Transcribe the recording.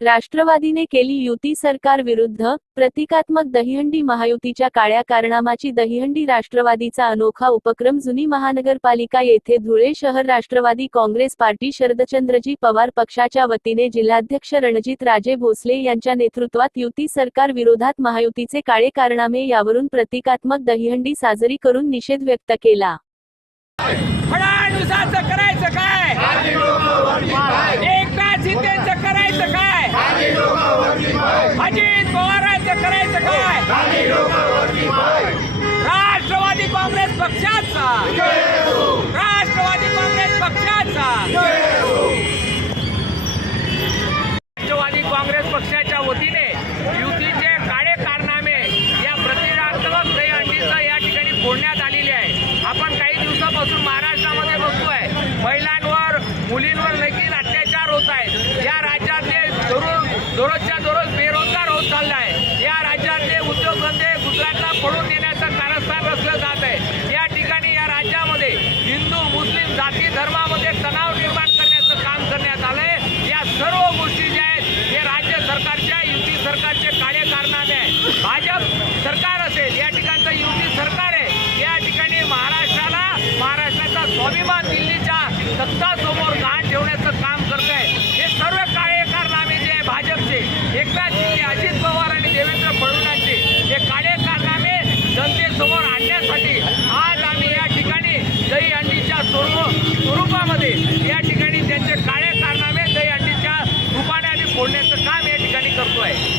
राष्ट्रवादीने केली युती सरकार विरुद्ध प्रतिकात्मक दहीहंडी महायुतीच्या काळ्या कारनामाची दहीहंडी राष्ट्रवादीचा अनोखा उपक्रम जुनी महानगरपालिका येथे धुळे शहर राष्ट्रवादी काँग्रेस पार्टी शरदचंद्रजी पवार पक्षाच्या वतीने जिल्हाध्यक्ष रणजित राजे भोसले यांच्या नेतृत्वात युती सरकार विरोधात महायुतीचे काळे कारनामे यावरून प्रतिकात्मक दहीहंडी साजरी करून निषेध व्यक्त केला. करायचं काय एकनाथ शिंदेचं करायचं काय अजित पवारांचं करायचं काय? राष्ट्रवादी काँग्रेस पक्षाचा. राष्ट्रवादी काँग्रेस पक्षाचा. राष्ट्रवादी काँग्रेस पक्षाच्या वतीने युतीचे काळे कारनामे या प्रतिरात्मक दहीहंडीचं या ठिकाणी फोडण्यात आलेली आहे. आपण काही दिवसापासून महाराष्ट्रामध्ये बघतोय. महिलांवर मुलींवर मुस्लिम जाती धर्मामध्ये तणाव निर्माण करण्याचं काम करण्यात आलंय. या सर्व गोष्टी ज्या आहेत हे राज्य सरकारच्या युती सरकारचे काळे आहे भाजप सरकार असेल या ठिकाणचं युती सरकार आहे. या ठिकाणी महाराष्ट्राला महाराष्ट्राचा स्वाभिमान दिल्लीच्या सत्तासमोर गहाण ठेवण्याचं काम करत आहे हे सर्व काळे जे आहे भाजपचे एकनाथ शिंदे अजित पवार आणि देवेंद्र फडणवीस हे काळे कारनामे जनतेसमोर आणण्यासाठी आज करण्याचं काम या ठिकाणी करतो आहे